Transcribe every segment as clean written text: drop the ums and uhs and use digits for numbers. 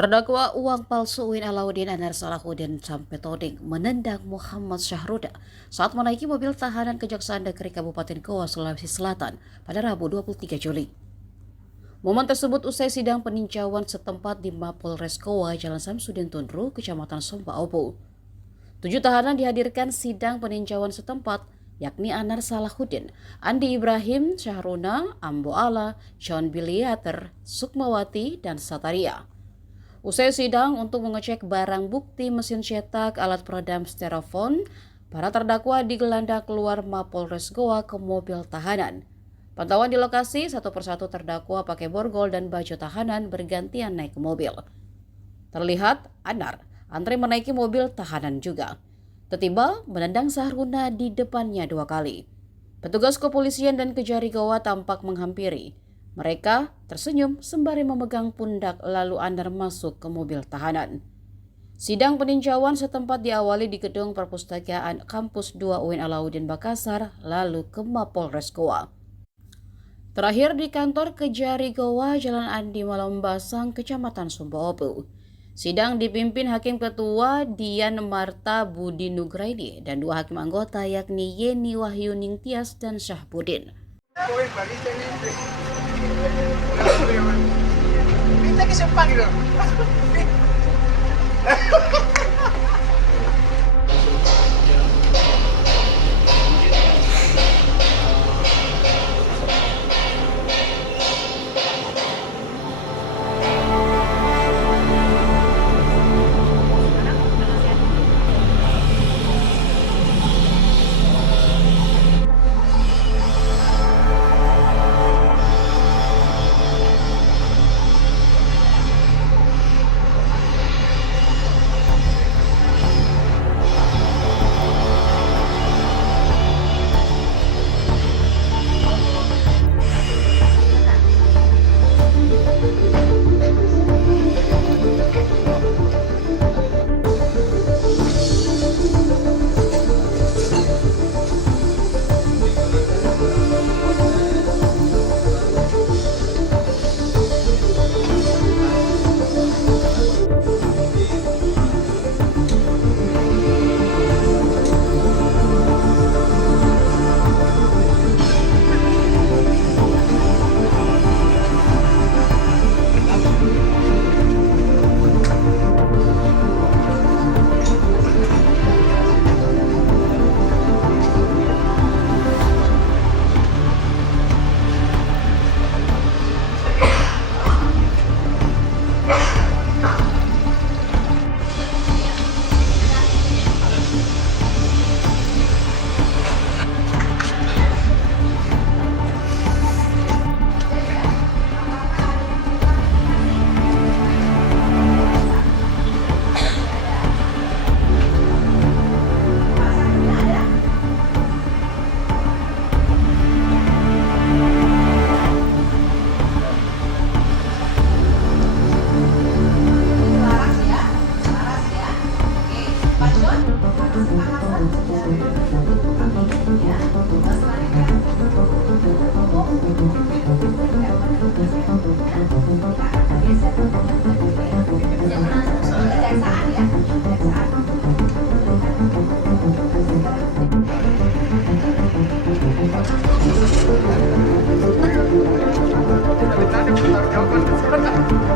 Terdakwa uang palsu Uin Alauddin Anar Salahuddin sampai toding menendang Muhammad Syahruda saat menaiki mobil tahanan Kejaksaan Negeri Kabupaten Goa, Sulawesi Selatan pada Rabu 23 Juli. Momen tersebut usai sidang peninjauan setempat di Mapolres Goa, Jalan Samsudin Tundru, Kecamatan Somba Obo. 7 tahanan dihadirkan sidang peninjauan setempat, yakni Anar Salahuddin, Andi Ibrahim, Syahruna, Ambo Ala, John Biliater, Sukmawati, dan Sataria. Usai sidang untuk mengecek barang bukti mesin cetak, alat peredam styrofoam, para terdakwa digelandang keluar Mapolres Goa ke mobil tahanan. Pantauan di lokasi, satu persatu terdakwa pakai borgol dan baju tahanan bergantian naik ke mobil. Terlihat Anar antri menaiki mobil tahanan juga. Tiba-tiba menendang Sahruna di depannya 2 kali. Petugas kepolisian dan Kejari Goa tampak menghampiri. Mereka tersenyum sembari memegang pundak, lalu Anar masuk ke mobil tahanan. Sidang peninjauan setempat diawali di gedung perpustakaan Kampus 2 UIN Alauddin Makassar, lalu ke Mapolres Goa. Terakhir di kantor Kejari Goa, Jalan Andi Malambasang, Kecamatan Somba Obo. Sidang dipimpin Hakim Ketua Dian Marta Budi Nugraini dan 2 hakim anggota yakni Yeni Wahyu Ningtyas dan Syahbudin. Minta que se pague.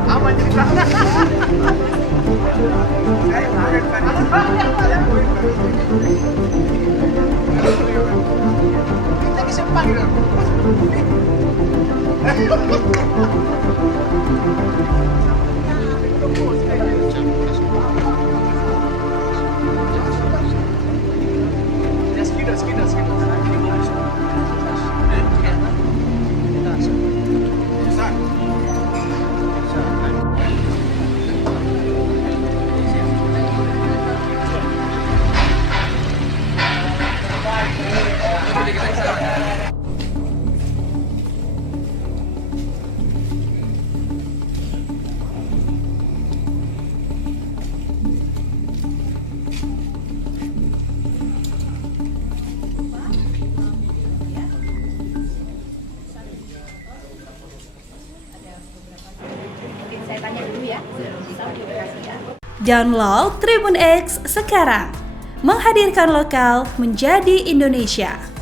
Aman ceritanya. Kita que se pague. Download Tribun X sekarang. Menghadirkan lokal menjadi Indonesia.